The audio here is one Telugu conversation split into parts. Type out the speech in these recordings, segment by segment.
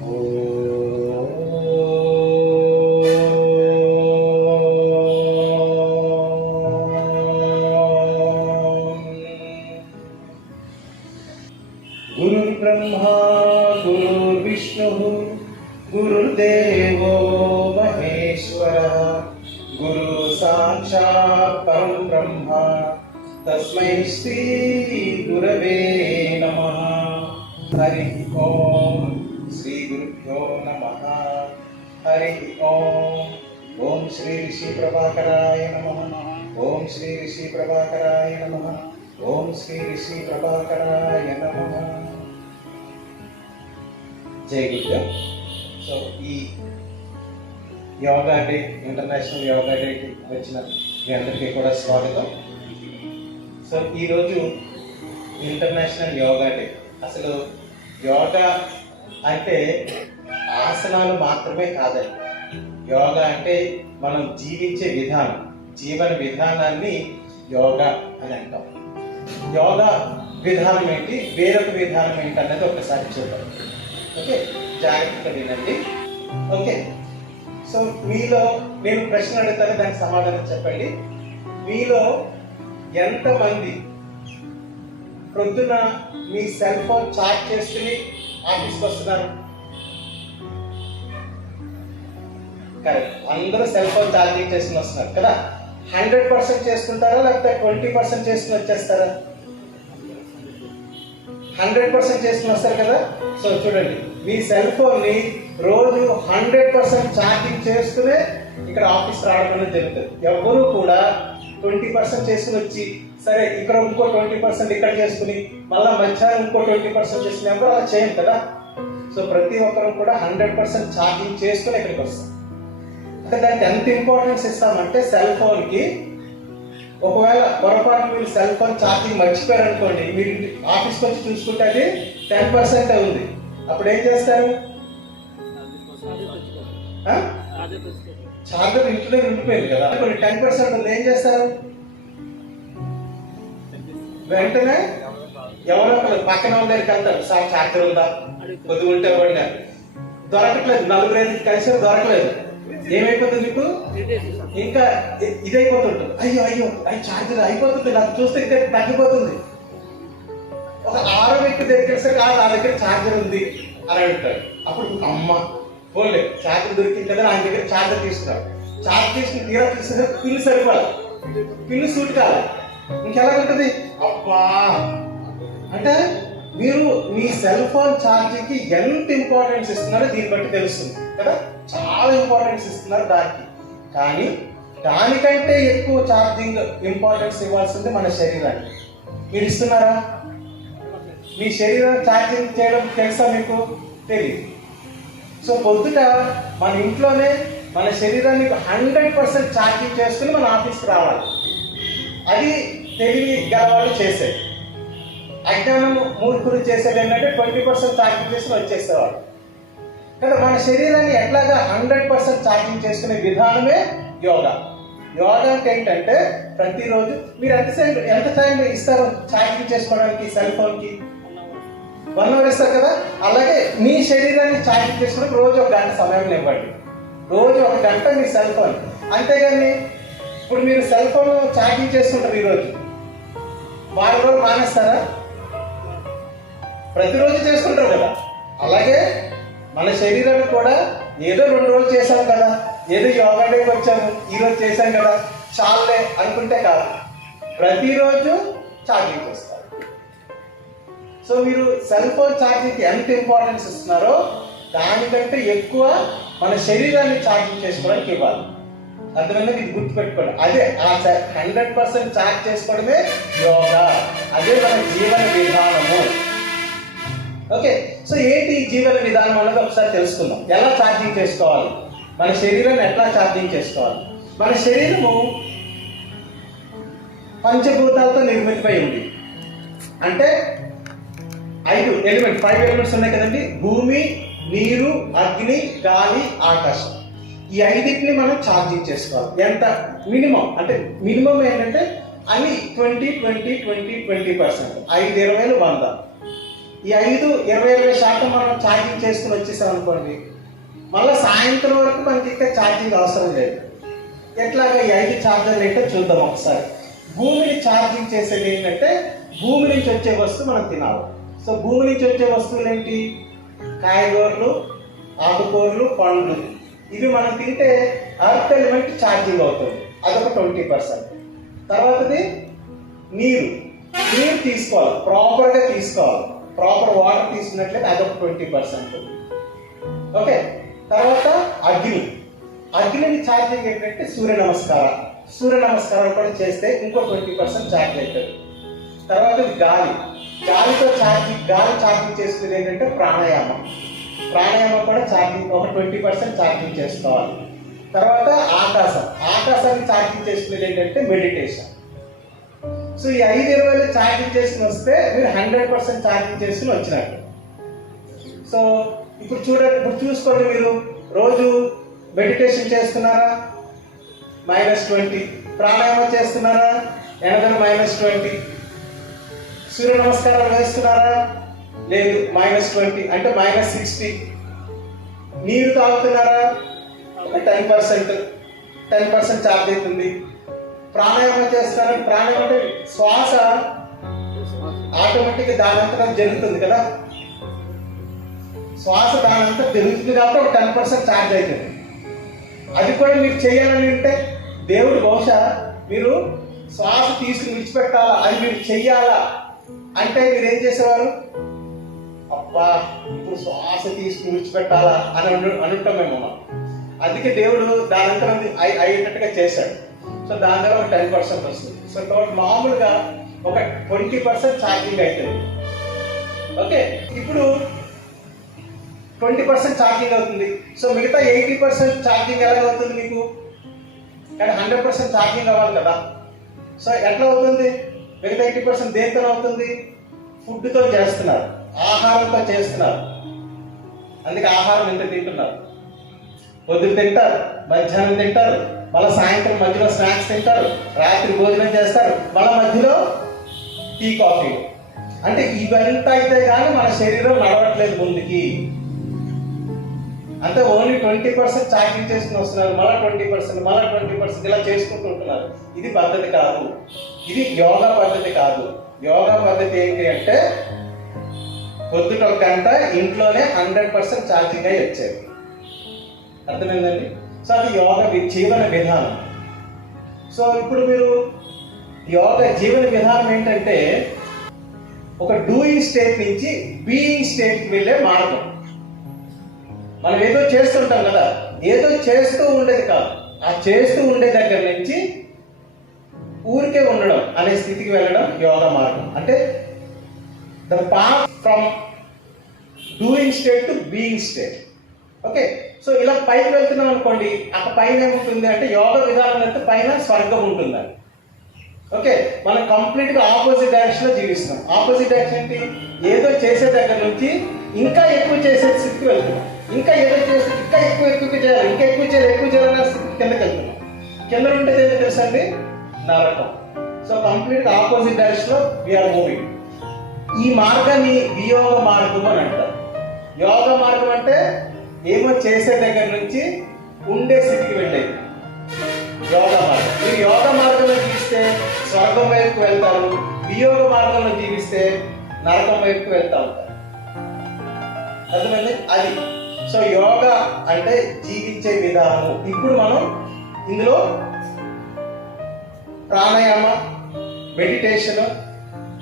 गुरुर्ब्रह्मा गुरुर्विष्णुः गुरुर्देवो महेश्वरः गुरु साक्षात् परं ब्रह्म तस्मै श्री गुरवे नमः। हरि ओम श्री गुरुभ्यो नमः। हरि ओम। ओम श्री ऋषि प्रभाकराय नमः। ओम श्री ऋषि प्रभाकराय नमः। ओम श्री ऋषि प्रभाकराय नमः। जय गुरुदेव। సో ఈ యోగా డే, ఇంటర్నేషనల్ యోగా డేకి వచ్చిన మీ అందరికీ కూడా స్వాగతం. సో ఈరోజు ఇంటర్నేషనల్ యోగా డే. అసలు యోగా అంటే ఆసనాలు మాత్రమే కాదండి. యోగా అంటే మనం జీవించే విధానం, జీవన విధానాన్ని యోగా అని అంటాం. యోగా విధానం ఏంటి, వేరొక విధానం ఏంటి అన్నది ఒకసారి చూద్దాం. ఓకే, జాగ్రత్తగా వినండి. ఓకే, సో మీలో నేను ప్రశ్న అడుగుతాను, దానికి సమాధానం చెప్పండి. మీలో ఎంతమంది ప్రొద్దున మీ సెల్ ఫోన్ చార్జ్ చేసుకుని ఆఫీస్కి వస్తున్నారు? కరెక్ట్, అందరూ సెల్ ఫోన్ ఛార్జింగ్ చేసుకుని వస్తున్నారు కదా. 100% చేసుకుంటారా లేకపోతే 20% చేసుకుని వచ్చేస్తారా? 100% చేసుకుని వస్తారు కదా. సో చూడండి, మీ సెల్ ఫోన్ ని రోజు 100% ఛార్జింగ్ చేసుకునే ఇక్కడ ఆఫీస్ రావడం జరుగుతుంది. ఎవరు కూడా 20% చేసుకుని వచ్చి సరే ఇక్కడ ఇంకో 20% ఇక్కడ చేసుకుని మళ్ళీ మధ్యాహ్నం ఇంకో 20% చేసుకుని ఎవరు అలా చేయం కదా. సో ప్రతి ఒక్కరు కూడా 100% ఛార్జింగ్ చేసుకుని ఇక్కడికి వస్తాం. అంటే దానికి ఎంత ఇంపార్టెన్స్ ఇస్తామంటే, సెల్ ఫోన్ కి ఒకవేళ పొరపాటు మీరు సెల్ ఫోన్ ఛార్జింగ్ మర్చిపోయారు అనుకోండి, మీరు ఆఫీస్కి వచ్చి చూసుకుంటే అది 10% ఉంది. అప్పుడు ఏం చేస్తారు? ఛార్జర్ ఇంట్లో ఉండిపోయింది కదా, కొన్ని 10% ఉంది. ఏం చేస్తారు? వెంటనే ఎవరో పక్కన వాళ్ళ దగ్గరికి వెళ్తారు, సార్ ఛార్జర్ ఉందా, కొద్దిగా ఉంటే ఇవ్వండి. దొరకట్లేదు, 4-5 కలిసి దొరకలేదు. ఏమైపోతుంది మీకు? ఇంకా ఇదైపోతుంటుంది. అయ్యో అయ్యో అయ్యి ఛార్జర్ అయిపోతుంది, నాకు చూస్తే ఇంకా తగ్గిపోతుంది. ఒక 6 వ్యక్తి దగ్గర కాదు, నా దగ్గర ఛార్జర్ ఉంది అని అడుగుతాడు. అప్పుడు అమ్మ పోలే, ఛార్జర్ దొరికింది కదా, నా దగ్గర ఛార్జర్ తీసుకున్నాడు. ఛార్జర్ తీసుకుని తీరా తీసుకుంటే పిల్లు సరిపోదు, పిల్లు సూట్ కాదు. ఇంకెలా ఉంటుంది? అబ్బా. అంటే మీరు మీ సెల్ ఫోన్ ఛార్జింగ్ కి ఎంత ఇంపార్టెన్స్ ఇస్తున్నారో దీన్ని బట్టి తెలుస్తుంది కదా. చాలా ఇంపార్టెన్స్ ఇస్తున్నారు దానికి. కానీ దానికంటే ఎక్కువ ఛార్జింగ్ ఇంపార్టెన్స్ ఇవ్వాల్సింది మన శరీరానికి. మీరు ఇస్తున్నారా? మీ శరీరాన్ని ఛార్జింగ్ చేయడం తెలుసా మీకు? తెలియదు. సో పొద్దుట మన ఇంట్లోనే మన శరీరాన్ని 100% ఛార్జింగ్ చేసుకుని మన ఆఫీస్కి రావాలి. అది తెలివి గలవాళ్ళు చేసేది. అజ్ఞానం మూర్ఖులు చేసేది ఏంటంటే 20% ఛార్జింగ్ చేసుకుని వచ్చేసేవాళ్ళు కదా. మన శరీరాన్ని ఎట్లాగా 100% ఛార్జింగ్ చేసుకునే విధానమే యోగా. యోగా అంటే ఏంటంటే, ప్రతిరోజు మీరు ఎంత టైం ఇస్తారు ఛార్జింగ్ చేసుకోవడానికి సెల్ ఫోన్కి? 1 అవర్ ఇస్తారు కదా. అలాగే మీ శరీరాన్ని ఛార్జింగ్ చేసుకోవడానికి రోజు 1 గంట సమయం ఇవ్వండి. రోజు 1 గంట మీ సెల్ ఫోన్. అంతేగాని ఇప్పుడు మీరు సెల్ ఫోన్ ఛార్జింగ్ చేసుకుంటారు, ఈరోజు వారం రోజులు మానేస్తారా? ప్రతిరోజు చేసుకుంటారు కదా. అలాగే మన శరీరాన్ని కూడా ఏదో 2 రోజులు చేసాం కదా, ఏదో యోగా డేకి వచ్చాము ఈరోజు చేశాం కదా చాలే అనుకుంటే కాదు, ప్రతిరోజు ఛార్జింగ్ చేస్తారు. సో మీరు సెల్ ఫోన్ ఛార్జింగ్కి ఎంత ఇంపార్టెన్స్ ఇస్తున్నారో దానికంటే ఎక్కువ మన శరీరాన్ని ఛార్జింగ్ చేసుకోవడానికి ఇవ్వాలి. అర్థమైందా? ఇది గుర్తుపెట్టుకోండి. అదే ఆ 100% ఛార్జ్ చేసుకోవడమే యోగా. అదే మన జీవన విధానము. ఓకే, సో ఏంటి ఈ జీవన విధానం అన్నది ఒకసారి తెలుసుకుందాం. ఎలా ఛార్జింగ్ చేసుకోవాలి, మన శరీరాన్ని ఎట్లా ఛార్జింగ్ చేసుకోవాలి? మన శరీరము పంచభూతాలతో నిర్మితమై ఉంది. అంటే 5 ఎలిమెంట్స్ ఉన్నాయి కదండి. భూమి, నీరు, అగ్ని, గాలి, ఆకాశం. ఈ 5టిని మనం ఛార్జింగ్ చేసుకోవాలి. ఎంత మినిమం అంటే మినిమం ఏంటంటే అన్ని 20-20-20-20%. 5 20 100. ఈ 5-20% మనం ఛార్జింగ్ చేసుకుని వచ్చేసాం అనుకోండి, మళ్ళీ సాయంత్రం వరకు మనకి ఇంకా ఛార్జింగ్ అవసరం లేదు. ఎట్లాగా ఈ 5 ఛార్జర్లు ఏంటో చూద్దాం ఒకసారి. భూమిని ఛార్జింగ్ చేసేది ఏంటంటే భూమి నుంచి వచ్చే వస్తువు మనం తినాలి. సో భూమి నుంచి వచ్చే వస్తువులు ఏంటి? కాయగూరలు, ఆకుకూరలు, పండ్లు. ఇవి మనం తింటే అర్త్ ఎలిమెంట్ ఛార్జింగ్ అవుతుంది, అదొక 20%. తర్వాతది నీరు తీసుకోవాలి, ప్రాపర్గా తీసుకోవాలి, ప్రాపర్ వాటర్ తీసుకున్నట్లయితే అదొక 20%. ఓకే. తర్వాత అగ్నిని ఛార్జింగ్ ఏంటంటే సూర్య నమస్కారం కూడా చేస్తే ఇంకో 20% ఛార్జ్ అవుతుంది. తర్వాత గాలి ఛార్జింగ్ చేసుకునేది ఏంటంటే ప్రాణాయామం కూడా ఛార్జింగ్ ఒక 20% ఛార్జింగ్ చేసుకోవాలి. తర్వాత ఆకాశాన్ని ఛార్జింగ్ చేసుకునేది ఏంటంటే మెడిటేషన్. సో ఈ 5-20 ఛార్జింగ్ చేసుకుని వస్తే మీరు 100% ఛార్జింగ్ చేసుకుని వచ్చినట్టు. సో ఇప్పుడు చూసుకోండి, మీరు రోజు మెడిటేషన్ చేస్తున్నారా? -20. ప్రాణాయామం చేస్తున్నారా? another -20. సూర్య నమస్కారాలు వేస్తున్నారా? లేదు, -20 అంటే -60. నీరు తాగుతున్నారా? ఒక 10% ఛార్జ్ అవుతుంది. ప్రాణాయామం చేస్తున్నారా? ప్రాణాయామం అంటే శ్వాస ఆటోమేటిక్గా దానంతటా జరుగుతుంది కదా, శ్వాస దానంతా జరుగుతుంది కాబట్టి ఒక 10% ఛార్జ్ అవుతుంది. అది కూడా మీరు చేయాలని అంటే దేవుడు బహుశా మీరు శ్వాస తీసుకుని విడిచిపెట్టాలా, అది మీరు చెయ్యాలా అంటే మీరు ఏం చేసేవారు? అబ్బా ఇప్పుడు శ్వాస తీసుకుని విడిచిపెట్టాలా అని అనుంటాం మేము. అందుకే దేవుడు దానంతా అయ్యేటట్టుగా చేశాడు. సో దాని ద్వారా ఒక 10% వస్తుంది. సో టోటల్ మామూలుగా ఒక 20% ఛార్జింగ్ అవుతుంది. ఓకే, ఇప్పుడు 20% ఛార్జింగ్ అవుతుంది. సో మిగతా 80% ఛార్జింగ్ ఎలా అవుతుంది మీకు? కానీ 100% ఛార్జింగ్ అవ్వాలి కదా. సో ఎట్లా అవుతుంది? మిగతా 80% దేంతో అవుతుంది? ఫుడ్తో చేస్తున్నారు, ఆహారంతో చేస్తున్నారు. అందుకే ఆహారం ఎంత తింటున్నారు? పొద్దున తింటారు, మధ్యాహ్నం తింటారు, మళ్ళీ సాయంత్రం మధ్యలో స్నాక్స్ తింటారు, రాత్రి భోజనం చేస్తారు, మళ్ళీ మధ్యలో టీ, కాఫీ. అంటే ఇవంతా అయితే కానీ మన శరీరం నడవట్లేదు ముందుకి. అంటే ఓన్లీ 20% ఛార్జింగ్ చేసుకుని వస్తున్నారు, మళ్ళీ 20% ఇలా చేసుకుంటూ ఉంటున్నారు. ఇది పద్ధతి కాదు, ఇది యోగా పద్ధతి కాదు. యోగా పద్ధతి ఏంటి అంటే పొద్దుట 1 గంట ఇంట్లోనే 100% ఛార్జింగ్ అయ్యి వచ్చేది. అర్థమైందండి? సో అది యోగా జీవన విధానం. సో ఇప్పుడు మీరు యోగా జీవన విధానం ఏంటంటే ఒక డూయింగ్ స్టేట్ నుంచి బీయింగ్ స్టేట్కి వెళ్ళే మార్గం. మనం ఏదో చేస్తుంటాం కదా, ఏదో చేస్తూ ఉండేది కాదు, ఆ చేస్తూ ఉండే దగ్గర నుంచి ఊరికే ఉండడం అనే స్థితికి వెళ్ళడం యోగా మార్గం. అంటే the path from doing state to being state. Okay, so ఇలా పైకి వెళ్తున్నాం అనుకోండి, అక్కడ పైన ఏముంటుంది అంటే యోగా విధానం అయితే పైన స్వర్గం ఉంటుందని. ఓకే, మనం కంప్లీట్గా ఆపోజిట్ డైరెక్షన్లో జీవిస్తున్నాం. ఆపోజిట్ డైరెక్షన్ ఏంటి? ఏదో చేసే దగ్గర నుంచి ఇంకా ఎక్కువ చేసే స్థితికి వెళ్తున్నాం. ఇంకా ఏదో చేసి ఇంకా ఎక్కువ చేయాలి, ఇంకా ఎక్కువ చేయాలన్న స్థితికి కిందకి వెళ్తున్నాం. కింద ఉండేది ఏదో తెలుసా అండి? నరకం. సో కంప్లీట్గా ఆపోజిట్ డైరెక్షన్లో వీఆర్ మూవింగ్. ఈ మార్గాన్ని వియోగ మార్గం అని అంటారు. యోగ మార్గం అంటే ఏమో చేసే దగ్గర నుంచి ఉండే స్థితికి వెళ్ళేది యోగా మార్గం. మీరు యోగ మార్గంలో జీవిస్తే స్వర్గం వైపుకు వెళ్తారు, వియోగ మార్గంలో జీవిస్తే నరకం వైపుకు వెళ్తా ఉంటారు. అర్థమైంది? అది సో యోగా అంటే జీవించే విధానం. ఇప్పుడు మనం ఇందులో ప్రాణాయామ, మెడిటేషన్,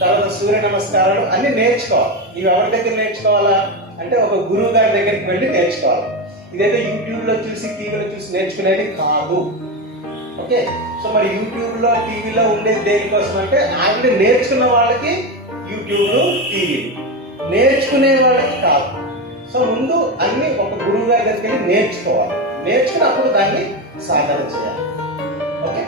తర్వాత సూర్య నమస్కారాలు అన్ని నేర్చుకోవాలి. ఇవి ఎవరి దగ్గర నేర్చుకోవాలా అంటే ఒక గురువు గారి దగ్గరికి వెళ్ళి నేర్చుకోవాలి. ఇదైతే యూట్యూబ్లో చూసి, టీవీలో చూసి నేర్చుకునేది కాదు. ఓకే, సో మరి యూట్యూబ్లో, టీవీలో ఉండేది దేనికోసం అంటే ఆల్రెడీ నేర్చుకున్న వాళ్ళకి యూట్యూబ్లు, టీవీలు, నేర్చుకునే వాళ్ళకి కాదు. సో ముందు అన్ని ఒక గురువు గారి దగ్గరికి వెళ్ళి నేర్చుకోవాలి. నేర్చుకున్నప్పుడు దాన్ని సాధన చేయాలి. ఓకే.